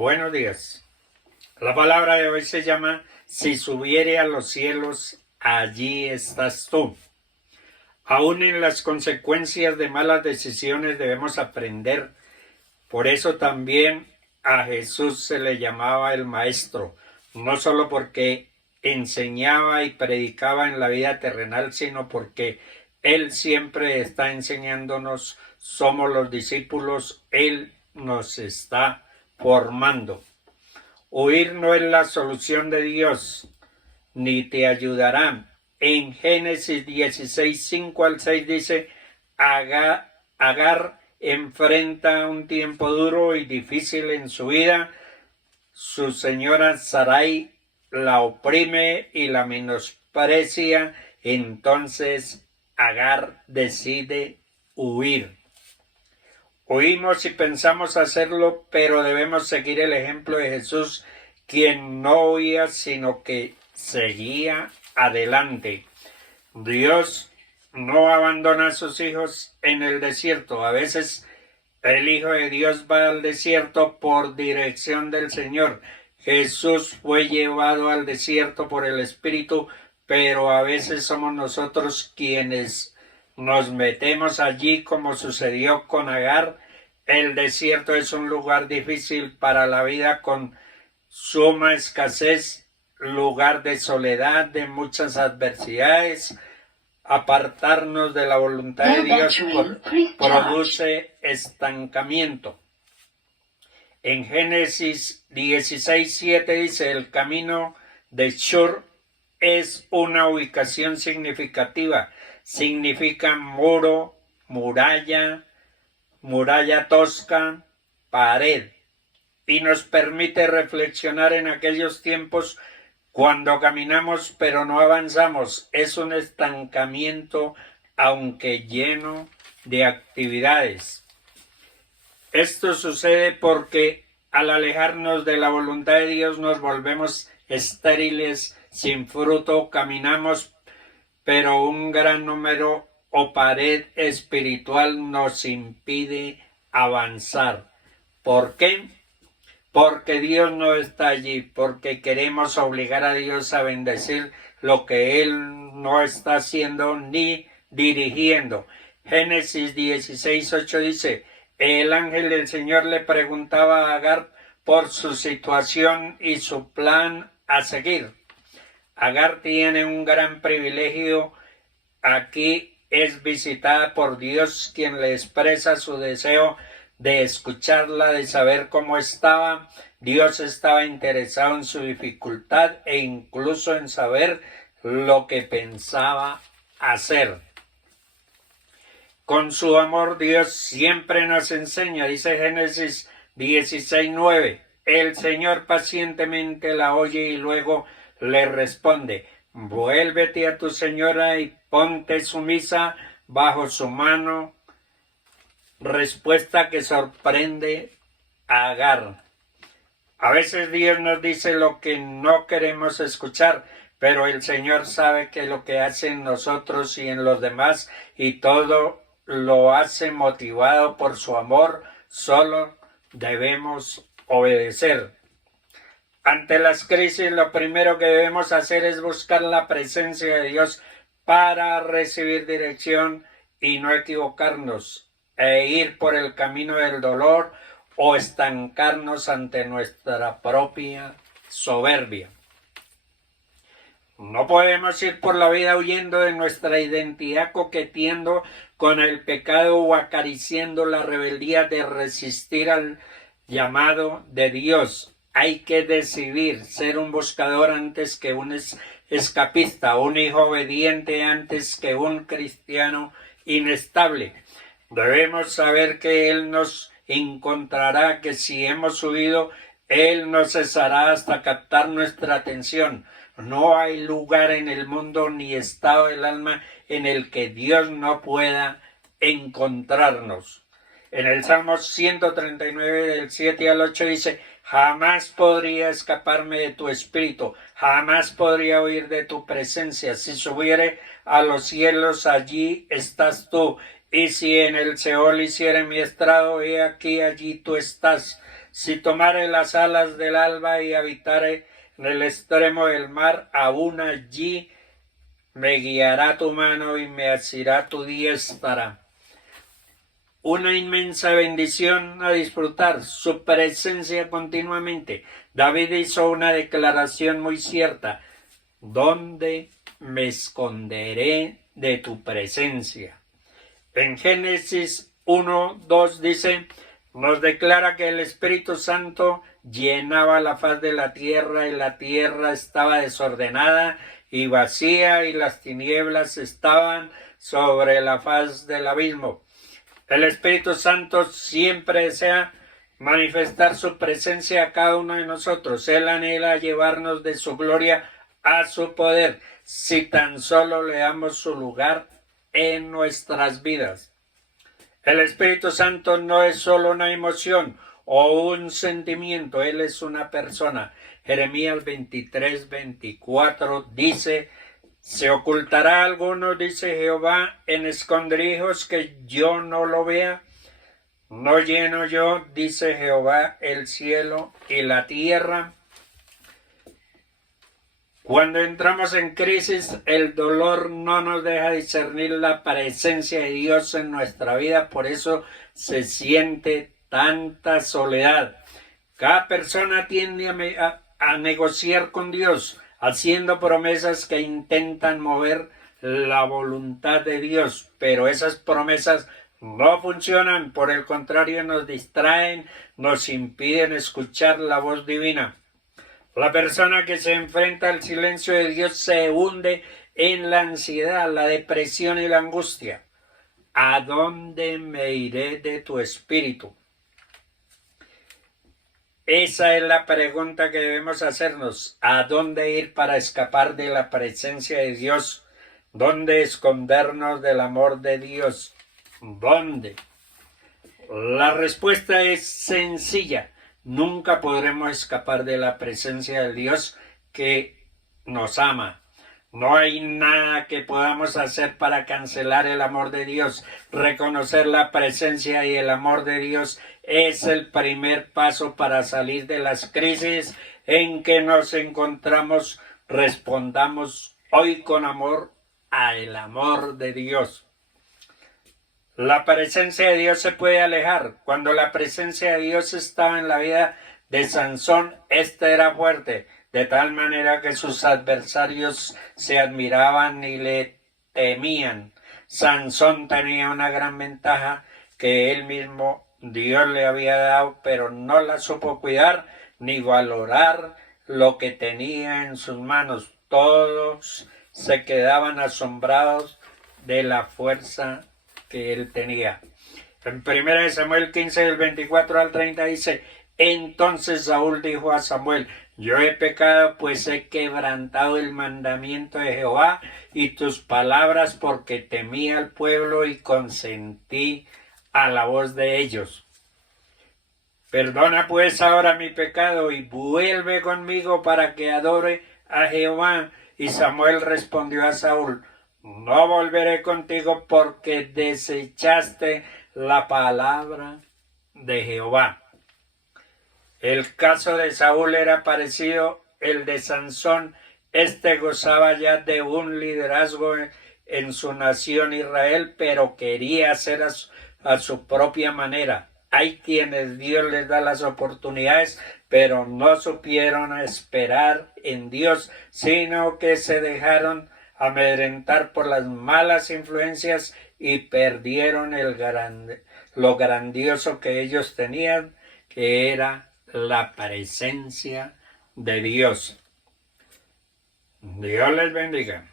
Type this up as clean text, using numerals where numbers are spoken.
Buenos días. La palabra de hoy se llama Si subiere a los cielos, allí estás tú. Aún en las consecuencias de malas decisiones debemos aprender. Por eso también a Jesús se le llamaba el Maestro, no solo porque enseñaba y predicaba en la vida terrenal, sino porque Él siempre está enseñándonos, somos los discípulos, Él nos está formando. Huir no es la solución de Dios, ni te ayudará. En Génesis 16, 5 al 6 dice, Agar enfrenta un tiempo duro y difícil en su vida. Su señora Sarai la oprime y la menosprecia. Entonces Agar decide huir. Huimos y pensamos hacerlo, pero debemos seguir el ejemplo de Jesús, quien no huía, sino que seguía adelante. Dios no abandona a sus hijos en el desierto. A veces el Hijo de Dios va al desierto por dirección del Señor. Jesús fue llevado al desierto por el Espíritu, pero a veces somos nosotros quienes nos metemos allí, como sucedió con Agar. El desierto es un lugar difícil para la vida, con suma escasez, lugar de soledad, de muchas adversidades. Apartarnos de la voluntad de Dios produce estancamiento. En Génesis 16, 7 dice, el camino de Shur es una ubicación significativa. Significa muro, muralla tosca, pared. Y nos permite reflexionar en aquellos tiempos cuando caminamos pero no avanzamos. Es un estancamiento, aunque lleno de actividades. Esto sucede porque al alejarnos de la voluntad de Dios nos volvemos estériles, sin fruto. Caminamos, pero un gran número o pared espiritual nos impide avanzar. ¿Por qué? Porque Dios no está allí, porque queremos obligar a Dios a bendecir lo que Él no está haciendo ni dirigiendo. Génesis 16, 8 dice, el ángel del Señor le preguntaba a Agar por su situación y su plan a seguir. Agar tiene un gran privilegio. Aquí es visitada por Dios, quien le expresa su deseo de escucharla, de saber cómo estaba. Dios estaba interesado en su dificultad e incluso en saber lo que pensaba hacer. Con su amor Dios siempre nos enseña, dice Génesis 16, 9. El Señor pacientemente la oye y luego le responde, vuélvete a tu señora y ponte sumisa bajo su mano. Respuesta que sorprende a Agar. A veces Dios nos dice lo que no queremos escuchar, pero el Señor sabe que lo que hace en nosotros y en los demás, y todo lo hace motivado por su amor. Solo debemos obedecer. Ante las crisis, lo primero que debemos hacer es buscar la presencia de Dios para recibir dirección y no equivocarnos e ir por el camino del dolor o estancarnos ante nuestra propia soberbia. No podemos ir por la vida huyendo de nuestra identidad, coqueteando con el pecado o acariciando la rebeldía de resistir al llamado de Dios. Hay que decidir ser un buscador antes que un escapista, un hijo obediente antes que un cristiano inestable. Debemos saber que Él nos encontrará, que si hemos huido, Él no cesará hasta captar nuestra atención. No hay lugar en el mundo ni estado del alma en el que Dios no pueda encontrarnos. En el Salmo 139, del 7 al 8 dice, jamás podría escaparme de tu espíritu, jamás podría huir de tu presencia. Si subiere a los cielos, allí estás tú. Y si en el Seol hiciere mi estrado, he aquí, allí tú estás. Si tomare las alas del alba y habitare en el extremo del mar, aún allí me guiará tu mano y me asirá tu diestra. Una inmensa bendición a disfrutar, su presencia continuamente. David hizo una declaración muy cierta. ¿Dónde me esconderé de tu presencia? En Génesis 1:2 dice, nos declara que el Espíritu Santo llenaba la faz de la tierra y la tierra estaba desordenada y vacía y las tinieblas estaban sobre la faz del abismo. El Espíritu Santo siempre desea manifestar su presencia a cada uno de nosotros. Él anhela llevarnos de su gloria a su poder, si tan solo le damos su lugar en nuestras vidas. El Espíritu Santo no es solo una emoción o un sentimiento, Él es una persona. Jeremías 23:24 dice, ¿se ocultará alguno, dice Jehová, en escondrijos que yo no lo vea? ¿No lleno yo, dice Jehová, el cielo y la tierra? Cuando entramos en crisis, el dolor no nos deja discernir la presencia de Dios en nuestra vida, por eso se siente tanta soledad. Cada persona tiende a negociar con Dios, haciendo promesas que intentan mover la voluntad de Dios, pero esas promesas no funcionan, por el contrario nos distraen, nos impiden escuchar la voz divina. La persona que se enfrenta al silencio de Dios se hunde en la ansiedad, la depresión y la angustia. ¿A dónde me iré de tu espíritu? Esa es la pregunta que debemos hacernos. ¿A dónde ir para escapar de la presencia de Dios? ¿Dónde escondernos del amor de Dios? ¿Dónde? La respuesta es sencilla. Nunca podremos escapar de la presencia de Dios que nos ama. No hay nada que podamos hacer para cancelar el amor de Dios. Reconocer la presencia y el amor de Dios es el primer paso para salir de las crisis en que nos encontramos. Respondamos hoy con amor al amor de Dios. La presencia de Dios se puede alejar. Cuando la presencia de Dios estaba en la vida de Sansón, éste era fuerte, de tal manera que sus adversarios se admiraban y le temían. Sansón tenía una gran ventaja que él mismo Dios le había dado, pero no la supo cuidar ni valorar lo que tenía en sus manos. Todos se quedaban asombrados de la fuerza que él tenía. En 1 Samuel 15, del 24 al 30 dice, entonces Saúl dijo a Samuel, yo he pecado, pues he quebrantado el mandamiento de Jehová y tus palabras, porque temí al pueblo y consentí a la voz de ellos. Perdona pues ahora mi pecado y vuelve conmigo para que adore a Jehová. Y Samuel respondió a Saúl, no volveré contigo porque desechaste la palabra de Jehová. El caso de Saúl era parecido al de Sansón. Este gozaba ya de un liderazgo en su nación Israel, pero quería hacer a su propia manera. Hay quienes Dios les da las oportunidades, pero no supieron esperar en Dios, sino que se dejaron amedrentar por las malas influencias y perdieron lo grandioso que ellos tenían, que era la presencia de Dios. Dios les bendiga.